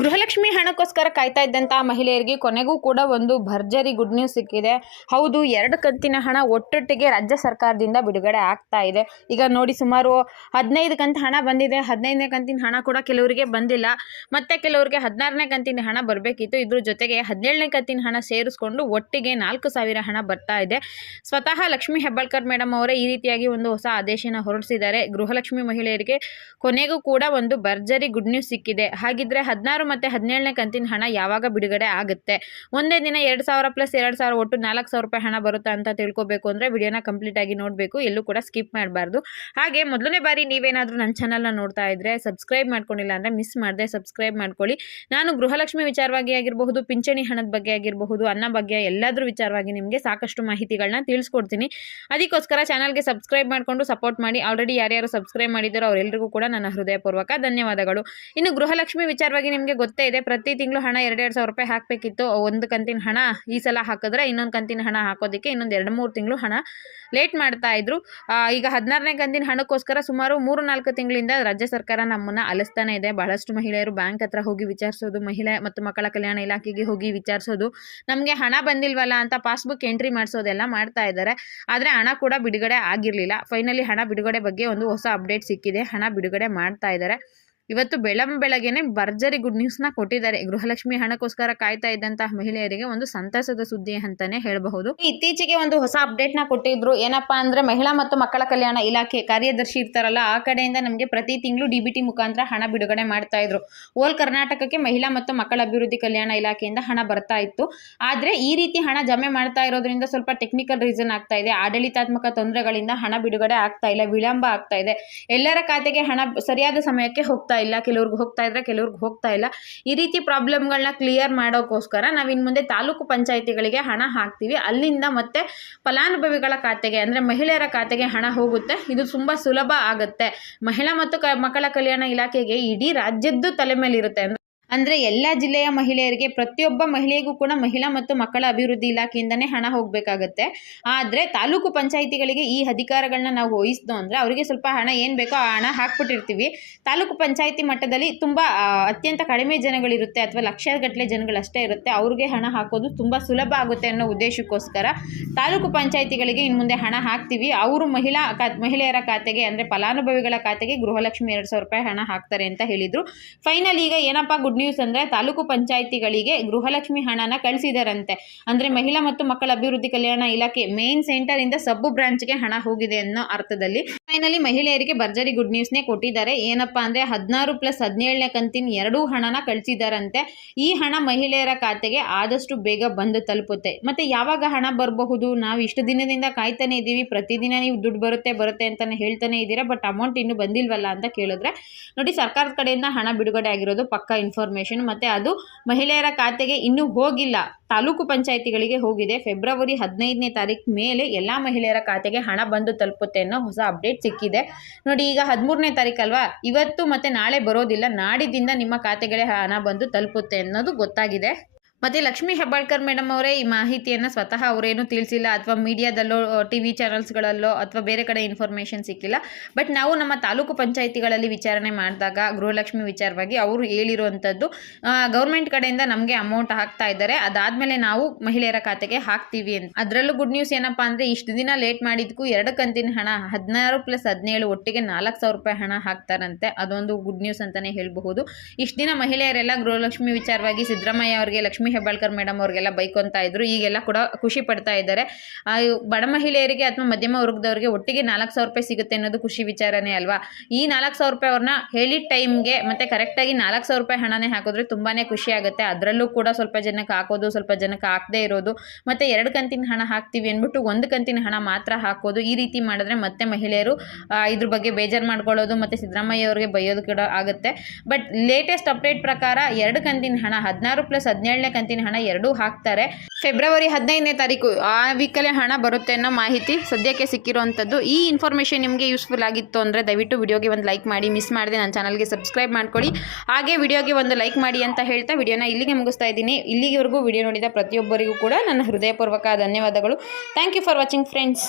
ಗೃಹಲಕ್ಷ್ಮಿ ಹಣಕ್ಕೋಸ್ಕರ ಕಾಯ್ತಾ ಇದ್ದಂತಹ ಮಹಿಳೆಯರಿಗೆ ಕೊನೆಗೂ ಕೂಡ ಒಂದು ಭರ್ಜರಿ ಗುಡ್ ನ್ಯೂಸ್ ಸಿಕ್ಕಿದೆ. ಹೌದು, ಎರಡು ಕಂತಿನ ಹಣ ಒಟ್ಟೊಟ್ಟಿಗೆ ರಾಜ್ಯ ಸರ್ಕಾರದಿಂದ ಬಿಡುಗಡೆ ಆಗ್ತಾ ಇದೆ. ಈಗ ನೋಡಿ, ಸುಮಾರು ಹದಿನೈದು ಕಂತು ಹಣ ಬಂದಿದೆ. ಹದಿನೈದನೇ ಕಂತಿನ ಹಣ ಕೂಡ ಕೆಲವರಿಗೆ ಬಂದಿಲ್ಲ. ಮತ್ತೆ ಕೆಲವರಿಗೆ ಹದಿನಾರನೇ ಕಂತಿನ ಹಣ ಬರಬೇಕಿತ್ತು. ಇದ್ರ ಜೊತೆಗೆ ಹದಿನೇಳನೇ ಕಂತಿನ ಹಣ ಸೇರಿಸ್ಕೊಂಡು ಒಟ್ಟಿಗೆ ನಾಲ್ಕು ಸಾವಿರ ಹಣ ಬರ್ತಾ ಇದೆ. ಸ್ವತಃ ಲಕ್ಷ್ಮಿ ಹೆಬ್ಬಾಳ್ಕರ್ ಮೇಡಮ್ ಅವರೇ ಈ ರೀತಿಯಾಗಿ ಒಂದು ಹೊಸ ಆದೇಶನ ಹೊರಡಿಸಿದ್ದಾರೆ. ಗೃಹಲಕ್ಷ್ಮಿ ಮಹಿಳೆಯರಿಗೆ ಕೊನೆಗೂ ಕೂಡ ಒಂದು ಭರ್ಜರಿ ಗುಡ್ ನ್ಯೂಸ್ ಸಿಕ್ಕಿದೆ. ಹಾಗಿದ್ರೆ ಹದಿನಾರು ಮತ್ತು ಹದಿನೇಳನೇ ಕಂತಿನ ಹಣ ಯಾವಾಗ ಬಿಡುಗಡೆ ಆಗುತ್ತೆ? ಒಂದೇ ದಿನ ಎರಡು ಸಾವಿರ ಪ್ಲಸ್ ಎರಡು ಸಾವಿರ ಒಟ್ಟು ನಾಲ್ಕು ಸಾವಿರ ರೂಪಾಯಿ ಹಣ ಬರುತ್ತಾ ಅಂತ ತಿಳ್ಕೊಬೇಕು ಅಂದರೆ ವಿಡಿಯೋನ ಕಂಪ್ಲೀಟ್ ಆಗಿ ನೋಡಬೇಕು, ಎಲ್ಲೂ ಕೂಡ ಸ್ಕಿಪ್ ಮಾಡಬಾರ್ದು. ಹಾಗೆ ಮೊದಲನೇ ಬಾರಿ ನೀವೇನಾದರೂ ನನ್ನ ಚಾನಲ್ನ ನೋಡ್ತಾ ಇದ್ದರೆ ಸಬ್ಸ್ಕ್ರೈಬ್ ಮಾಡ್ಕೊಂಡಿಲ್ಲ ಅಂದರೆ ಮಿಸ್ ಮಾಡದೆ ಸಬ್ಸ್ಕ್ರೈಬ್ ಮಾಡ್ಕೊಳ್ಳಿ. ನಾನು ಗೃಹಲಕ್ಷ್ಮಿ ವಿಚಾರವಾಗಿ ಆಗಿರಬಹುದು, ಪಿಂಚಣಿ ಹಣದ ಬಗ್ಗೆ ಆಗಿರಬಹುದು, ಅನ್ನ ಬಗ್ಗೆ ಎಲ್ಲಾದ್ರೂ ವಿಚಾರವಾಗಿ ನಿಮಗೆ ಸಾಕಷ್ಟು ಮಾಹಿತಿಗಳನ್ನ ತಿಳಿಸ್ಕೊಡ್ತೀನಿ. ಅದಕ್ಕೋಸ್ಕರ ಚಾನಲ್ಗೆ ಸಬ್ಸ್ಕ್ರೈಬ್ ಮಾಡಿಕೊಂಡು ಸಪೋರ್ಟ್ ಮಾಡಿ. ಆಲ್ರೆಡಿ ಯಾರ್ಯಾರು ಸಬ್ಸ್ಕ್ರೈಬ್ ಮಾಡಿದ್ದಾರೋ ಅವರೆಲ್ಲರಿಗೂ ಕೂಡ ನನ್ನ ಹೃದಯಪೂರ್ವಕ ಧನ್ಯವಾದಗಳು. ಇನ್ನು ಗೃಹಲಕ್ಷ್ಮಿ ವಿಚಾರವಾಗಿ ನಿಮಗೆ ಗೊತ್ತೇ ಇದೆ, ಪ್ರತಿ ತಿಂಗಳು ಹಣ ಎರಡೆರಡು ಸಾವಿರ ರೂಪಾಯಿ ಹಾಕಬೇಕಿತ್ತು. ಒಂದು ಕಂತಿನ ಹಣ ಈ ಸಲ ಹಾಕಿದ್ರೆ ಇನ್ನೊಂದು ಕಂತಿನ ಹಣ ಹಾಕೋದಕ್ಕೆ ಇನ್ನೊಂದು ಎರಡು ಮೂರು ತಿಂಗಳು ಹಣ ಲೇಟ್ ಮಾಡ್ತಾ ಇದ್ರು. ಈಗ ಹದಿನಾರನೇ ಕಂತಿನ ಹಣಕ್ಕೋಸ್ಕರ ಸುಮಾರು ಮೂರು ನಾಲ್ಕು ತಿಂಗಳಿಂದ ರಾಜ್ಯ ಸರ್ಕಾರ ನಮ್ಮನ್ನು ಅಲಸ್ತಾನೆ ಇದೆ. ಬಹಳಷ್ಟು ಮಹಿಳೆಯರು ಬ್ಯಾಂಕ್ ಹತ್ರ ಹೋಗಿ ವಿಚಾರಿಸೋದು, ಮಹಿಳೆ ಮತ್ತು ಮಕ್ಕಳ ಕಲ್ಯಾಣ ಇಲಾಖೆಗೆ ಹೋಗಿ ವಿಚಾರಿಸೋದು. ನಮಗೆ ಹಣ ಬಂದಿಲ್ವಲ್ಲ ಅಂತ ಪಾಸ್ಬುಕ್ ಎಂಟ್ರಿ ಮಾಡಿಸೋದೆಲ್ಲ ಮಾಡ್ತಾ ಇದ್ದಾರೆ. ಆದರೆ ಹಣ ಕೂಡ ಬಿಡುಗಡೆ ಆಗಿರಲಿಲ್ಲ. ಫೈನಲಿ ಹಣ ಬಿಡುಗಡೆ ಬಗ್ಗೆ ಒಂದು ಹೊಸ ಅಪ್ಡೇಟ್ ಸಿಕ್ಕಿದೆ. ಹಣ ಬಿಡುಗಡೆ ಮಾಡ್ತಾ ಇದ್ದಾರೆ. ಇವತ್ತು ಬೆಳಂ ಬೆಳಗ್ಗೆನೆ ಭರ್ಜರಿ ಗುಡ್ ನ್ಯೂಸ್ನ ಕೊಟ್ಟಿದ್ದಾರೆ. ಗೃಹಲಕ್ಷ್ಮಿ ಹಣಕ್ಕೋಸ್ಕರ ಕಾಯ್ತಾ ಇದ್ದಂತಹ ಮಹಿಳೆಯರಿಗೆ ಒಂದು ಸಂತಸದ ಸುದ್ದಿ ಅಂತಾನೆ ಹೇಳಬಹುದು. ಇತ್ತೀಚೆಗೆ ಒಂದು ಹೊಸ ಅಪ್ಡೇಟ್ನ ಕೊಟ್ಟಿದ್ರು. ಏನಪ್ಪಾ ಅಂದ್ರೆ ಮಹಿಳಾ ಮತ್ತು ಮಕ್ಕಳ ಕಲ್ಯಾಣ ಇಲಾಖೆ ಕಾರ್ಯದರ್ಶಿ ಇರ್ತಾರಲ್ಲ, ಆ ಕಡೆಯಿಂದ ನಮಗೆ ಪ್ರತಿ ತಿಂಗಳು ಡಿಬಿಟಿ ಮುಖಾಂತರ ಹಣ ಬಿಡುಗಡೆ ಮಾಡ್ತಾ ಇದ್ರು. ಓಲ್ ಕರ್ನಾಟಕಕ್ಕೆ ಮಹಿಳಾ ಮತ್ತು ಮಕ್ಕಳ ಅಭಿವೃದ್ಧಿ ಕಲ್ಯಾಣ ಇಲಾಖೆಯಿಂದ ಹಣ ಬರ್ತಾ ಇತ್ತು. ಆದ್ರೆ ಈ ರೀತಿ ಹಣ ಜಮೆ ಮಾಡ್ತಾ ಇರೋದ್ರಿಂದ ಸ್ವಲ್ಪ ಟೆಕ್ನಿಕಲ್ ರೀಸನ್ ಆಗ್ತಾ ಇದೆ. ಆಡಳಿತಾತ್ಮಕ ತೊಂದರೆಗಳಿಂದ ಹಣ ಬಿಡುಗಡೆ ಆಗ್ತಾ ಇಲ್ಲ, ವಿಳಂಬ ಆಗ್ತಾ ಇದೆ. ಎಲ್ಲರ ಖಾತೆಗೆ ಹಣ ಸರಿಯಾದ ಸಮಯಕ್ಕೆ ಹೋಗ್ತಾ ಇಲ್ಲ, ಕೆಲವ್ರಿಗೆ ಹೋಗ್ತಾ ಇದ್ರೆ ಕೆಲವ್ರಿಗೆ ಹೋಗ್ತಾ ಇಲ್ಲ. ಈ ರೀತಿ ಪ್ರಾಬ್ಲಮ್ಗಳನ್ನ ಕ್ಲಿಯರ್ ಮಾಡೋಕ್ಕೋಸ್ಕರ ನಾವು ಇನ್ನು ಮುಂದೆ ತಾಲೂಕು ಪಂಚಾಯಿತಿಗಳಿಗೆ ಹಣ ಹಾಕ್ತೀವಿ. ಅಲ್ಲಿಂದ ಮತ್ತೆ ಫಲಾನುಭವಿಗಳ ಖಾತೆಗೆ ಅಂದರೆ ಮಹಿಳೆಯರ ಖಾತೆಗೆ ಹಣ ಹೋಗುತ್ತೆ. ಇದು ತುಂಬ ಸುಲಭ ಆಗುತ್ತೆ. ಮಹಿಳಾ ಮತ್ತು ಮಕ್ಕಳ ಕಲ್ಯಾಣ ಇಲಾಖೆಗೆ ಇಡೀ ರಾಜ್ಯದ್ದು ತಲೆ ಮೇಲಿರುತ್ತೆ. ಅಂದರೆ ಎಲ್ಲ ಜಿಲ್ಲೆಯ ಮಹಿಳೆಯರಿಗೆ, ಪ್ರತಿಯೊಬ್ಬ ಮಹಿಳೆಗೂ ಕೂಡ ಮಹಿಳಾ ಮತ್ತು ಮಕ್ಕಳ ಅಭಿವೃದ್ಧಿ ಇಲಾಖೆಯಿಂದನೇ ಹಣ ಹೋಗಬೇಕಾಗತ್ತೆ. ಆದರೆ ತಾಲೂಕು ಪಂಚಾಯಿತಿಗಳಿಗೆ ಈ ಅಧಿಕಾರಗಳನ್ನ ನಾವು ವಹಿಸ್ದು ಅಂದರೆ ಅವರಿಗೆ ಸ್ವಲ್ಪ ಹಣ ಏನು ಬೇಕೋ ಆ ಹಣ ಹಾಕ್ಬಿಟ್ಟಿರ್ತೀವಿ. ತಾಲೂಕು ಪಂಚಾಯಿತಿ ಮಟ್ಟದಲ್ಲಿ ತುಂಬ ಅತ್ಯಂತ ಕಡಿಮೆ ಜನಗಳಿರುತ್ತೆ ಅಥವಾ ಲಕ್ಷಗಟ್ಟಲೆ ಜನಗಳಷ್ಟೇ ಇರುತ್ತೆ. ಅವ್ರಿಗೆ ಹಣ ಹಾಕೋದು ತುಂಬ ಸುಲಭ ಆಗುತ್ತೆ ಅನ್ನೋ ಉದ್ದೇಶಕ್ಕೋಸ್ಕರ ತಾಲೂಕು ಪಂಚಾಯಿತಿಗಳಿಗೆ ಇನ್ನು ಮುಂದೆ ಹಣ ಹಾಕ್ತೀವಿ. ಅವರು ಮಹಿಳಾ ಮಹಿಳೆಯರ ಖಾತೆಗೆ ಅಂದರೆ ಫಲಾನುಭವಿಗಳ ಖಾತೆಗೆ ಗೃಹಲಕ್ಷ್ಮಿ ಎರಡು ಸಾವಿರ ರೂಪಾಯಿ ಹಣ ಹಾಕ್ತಾರೆ ಅಂತ ಹೇಳಿದರು. ಫೈನಲ್ ಈಗ ಏನಪ್ಪ, ಗುಡ್ ನ್ಯೂಸ್ ಅಂದ್ರೆ ತಾಲೂಕು ಪಂಚಾಯಿತಿಗಳಿಗೆ ಗೃಹಲಕ್ಷ್ಮಿ ಹಣನ ಕಳಿಸಿದರಂತೆ. ಅಂದ್ರೆ ಮಹಿಳಾ ಮತ್ತು ಮಕ್ಕಳ ಅಭಿವೃದ್ಧಿ ಕಲ್ಯಾಣ ಇಲಾಖೆ ಮೇನ್ ಸೆಂಟರ್ ಇಂದ ಸಬ್ ಬ್ರಾಂಚ್ಗೆ ಹಣ ಹೋಗಿದೆ ಅನ್ನೋ ಅರ್ಥದಲ್ಲಿ ಫೈನಲಿ ಮಹಿಳೆಯರಿಗೆ ಭರ್ಜರಿ ಗುಡ್ ನ್ಯೂಸ್ ನೇ ಕೊಟ್ಟಿದ್ದಾರೆ. ಏನಪ್ಪಾ ಅಂದ್ರೆ ಹದಿನಾರು ಪ್ಲಸ್ ಹದಿನೇಳನೇ ಕಂತಿನ ಎರಡೂ ಹಣನ ಕಳಿಸಿದಾರಂತೆ. ಈ ಹಣ ಮಹಿಳೆಯರ ಖಾತೆಗೆ ಆದಷ್ಟು ಬೇಗ ಬಂದು ತಲುಪುತ್ತೆ. ಮತ್ತೆ ಯಾವಾಗ ಹಣ ಬರಬಹುದು? ನಾವು ಇಷ್ಟು ದಿನದಿಂದ ಕಾಯ್ತಾನೆ ಇದ್ದೀವಿ ಪ್ರತಿದಿನ ನೀವು ದುಡ್ಡು ಬರುತ್ತೆ ಬರುತ್ತೆ ಅಂತಾನೆ ಹೇಳ್ತಾನೆ ಇದ್ದೀರಾ ಬಟ್ ಅಮೌಂಟ್ ಇನ್ನು ಬಂದಿಲ್ವಲ್ಲ ಅಂತ ಕೇಳಿದ್ರೆ, ನೋಡಿ ಸರ್ಕಾರದ ಕಡೆಯಿಂದ ಹಣ ಬಿಡುಗಡೆ ಆಗಿರೋದು ಪಕ್ಕಾ ಇನ್ಫಾರ್ಮೇಷನ್. ಮತ್ತು ಅದು ಮಹಿಳೆಯರ ಖಾತೆಗೆ ಇನ್ನೂ ಹೋಗಿಲ್ಲ. ತಾಲೂಕು ಪಂಚಾಯಿತಿಗಳಿಗೆ ಹೋಗಿದೆ. ಫೆಬ್ರವರಿ ಹದಿನೈದನೇ ತಾರೀಕು ಮೇಲೆ ಎಲ್ಲ ಮಹಿಳೆಯರ ಖಾತೆಗೆ ಹಣ ಬಂದು ತಲುಪುತ್ತೆ ಅನ್ನೋ ಹೊಸ ಅಪ್ಡೇಟ್ ಸಿಕ್ಕಿದೆ. ನೋಡಿ, ಈಗ ಹದಿಮೂರನೇ ತಾರೀಕಲ್ವಾ ಇವತ್ತು ಮತ್ತು ನಾಳೆ ಬರೋದಿಲ್ಲ. ನಾಡಿದ್ದಿಂದ ನಿಮ್ಮ ಖಾತೆಗಳೇ ಹಣ ಬಂದು ತಲುಪುತ್ತೆ ಅನ್ನೋದು ಗೊತ್ತಾಗಿದೆ. ಮತ್ತು ಲಕ್ಷ್ಮೀ ಹೆಬ್ಬಾಳ್ಕರ್ ಮೇಡಮ್ ಅವರೇ, ಈ ಮಾಹಿತಿಯನ್ನು ಸ್ವತಃ ಅವರೇನು ತಿಳಿಸಿಲ್ಲ ಅಥವಾ ಮೀಡಿಯಾದಲ್ಲೋ ಟಿ ವಿ ಚಾನಲ್ಸ್ಗಳಲ್ಲೋ ಅಥವಾ ಬೇರೆ ಕಡೆ ಇನ್ಫಾರ್ಮೇಷನ್ ಸಿಕ್ಕಿಲ್ಲ ಬಟ್ ನಾವು ನಮ್ಮ ತಾಲೂಕು ಪಂಚಾಯಿತಿಗಳಲ್ಲಿ ವಿಚಾರಣೆ ಮಾಡಿದಾಗ, ಗೃಹಲಕ್ಷ್ಮಿ ವಿಚಾರವಾಗಿ ಅವರು ಹೇಳಿರುವಂಥದ್ದು ಗೌರ್ಮೆಂಟ್ ಕಡೆಯಿಂದ ನಮಗೆ ಅಮೌಂಟ್ ಹಾಕ್ತಾ ಇದ್ದಾರೆ. ಅದಾದಮೇಲೆ ನಾವು ಮಹಿಳೆಯರ ಖಾತೆಗೆ ಹಾಕ್ತೀವಿ ಅಂತ. ಅದರಲ್ಲೂ ಗುಡ್ ನ್ಯೂಸ್ ಏನಪ್ಪ ಅಂದರೆ, ಇಷ್ಟು ದಿನ ಲೇಟ್ ಮಾಡಿದ್ದಕ್ಕೂ ಎರಡು ಕಂತಿನ ಹಣ, ಹದಿನಾರು ಪ್ಲಸ್ ಹದಿನೇಳು ಒಟ್ಟಿಗೆ ನಾಲ್ಕು ಸಾವಿರ ರೂಪಾಯಿ ಹಣ ಹಾಕ್ತಾರಂತೆ. ಅದೊಂದು ಗುಡ್ ನ್ಯೂಸ್ ಅಂತಲೇ ಹೇಳಬಹುದು. ಇಷ್ಟು ದಿನ ಮಹಿಳೆಯರೆಲ್ಲ ಗೃಹಲಕ್ಷ್ಮಿ ವಿಚಾರವಾಗಿ ಸಿದ್ದರಾಮಯ್ಯ ಅವರಿಗೆ ಲಕ್ಷ್ಮೀ ಹೆಬ್ಬಾಳ್ಕರ್ ಮೇಡಮ್ ಅವ್ರಿಗೆಲ್ಲ ಬೈಕೊಂತ ಇದ್ರು. ಈಗೆಲ್ಲ ಕೂಡ ಖುಷಿ ಪಡ್ತಾ ಇದ್ದಾರೆ. ಬಡ ಮಹಿಳೆಯರಿಗೆ ಅಥವಾ ಮಧ್ಯಮ ವರ್ಗದವರಿಗೆ ಒಟ್ಟಿಗೆ ನಾಲ್ಕು ಸಾವಿರ ರೂಪಾಯಿ ಸಿಗುತ್ತೆ ಅನ್ನೋದು ಖುಷಿ ವಿಚಾರನೇ ಅಲ್ವಾ? ಈ ನಾಲ್ಕು ಸಾವಿರ ರೂಪಾಯಿ ಅವ್ರನ್ನ ಹೇಳಿದ ಟೈಮ್ಗೆ ಮತ್ತೆ ಕರೆಕ್ಟಾಗಿ ನಾಲ್ಕು ಸಾವಿರ ರೂಪಾಯಿ ಹಣನೇ ಹಾಕಿದ್ರೆ ತುಂಬಾ ಖುಷಿ ಆಗುತ್ತೆ. ಅದರಲ್ಲೂ ಕೂಡ ಸ್ವಲ್ಪ ಜನಕ್ಕೆ ಹಾಕೋದು, ಸ್ವಲ್ಪ ಜನಕ್ಕೆ ಹಾಕದೇ ಇರೋದು. ಮತ್ತೆ ಎರಡು ಕಂತಿನ ಹಣ ಹಾಕ್ತೀವಿ ಅಂದ್ಬಿಟ್ಟು ಒಂದು ಕಂತಿನ ಹಣ ಮಾತ್ರ ಹಾಕೋದು. ಈ ರೀತಿ ಮಾಡಿದ್ರೆ ಮತ್ತೆ ಮಹಿಳೆಯರು ಇದ್ರ ಬಗ್ಗೆ ಬೇಜಾರು ಮಾಡ್ಕೊಳ್ಳೋದು ಮತ್ತೆ ಸಿದ್ದರಾಮಯ್ಯ ಅವರಿಗೆ ಬೈಯೋದು ಕೂಡ ಆಗುತ್ತೆ. ಬಟ್ ಲೇಟೆಸ್ಟ್ ಅಪ್ಡೇಟ್ ಪ್ರಕಾರ ಎರಡು ಕಂತಿನ ಹಣ ಹದಿನಾರು ಪ್ಲಸ್ ಹದಿನೇಳನೇ ಕಂತಿನ ಹಣ ಎರಡೂ ಹಾಕ್ತಾರೆ. ಫೆಬ್ರವರಿ ಹದಿನೈದನೇ ತಾರೀಕು ಆ ವೀಕಲ್ಲೇ ಹಣ ಬರುತ್ತೆ ಅನ್ನೋ ಮಾಹಿತಿ ಸದ್ಯಕ್ಕೆ ಸಿಕ್ಕಿರುವಂಥದ್ದು. ಈ ಇನ್ಫಾರ್ಮೇಷನ್ ನಿಮಗೆ ಯೂಸ್ಫುಲ್ ಆಗಿತ್ತು ಅಂದರೆ ದಯವಿಟ್ಟು ವಿಡಿಯೋಗೆ ಒಂದು ಲೈಕ್ ಮಾಡಿ ಮಿಸ್ ಮಾಡಿದೆ ನನ್ನ ಚಾನಲ್ಗೆ ಸಬ್ಸ್ಕ್ರೈಬ್ ಮಾಡ್ಕೊಳ್ಳಿ. ಹಾಗೆ ವಿಡಿಯೋಗೆ ಒಂದು ಲೈಕ್ ಮಾಡಿ ಅಂತ ಹೇಳ್ತಾ ವಿಡಿಯೋನ ಇಲ್ಲಿಗೆ ಮುಗಿಸ್ತಾ ಇದ್ದೀನಿ. ಇಲ್ಲಿಗೆವರೆಗೂ ವಿಡಿಯೋ ನೋಡಿದ ಪ್ರತಿಯೊಬ್ಬರಿಗೂ ಕೂಡ ನನ್ನ ಹೃದಯಪೂರ್ವಕ ಧನ್ಯವಾದಗಳು. Thank you for watching friends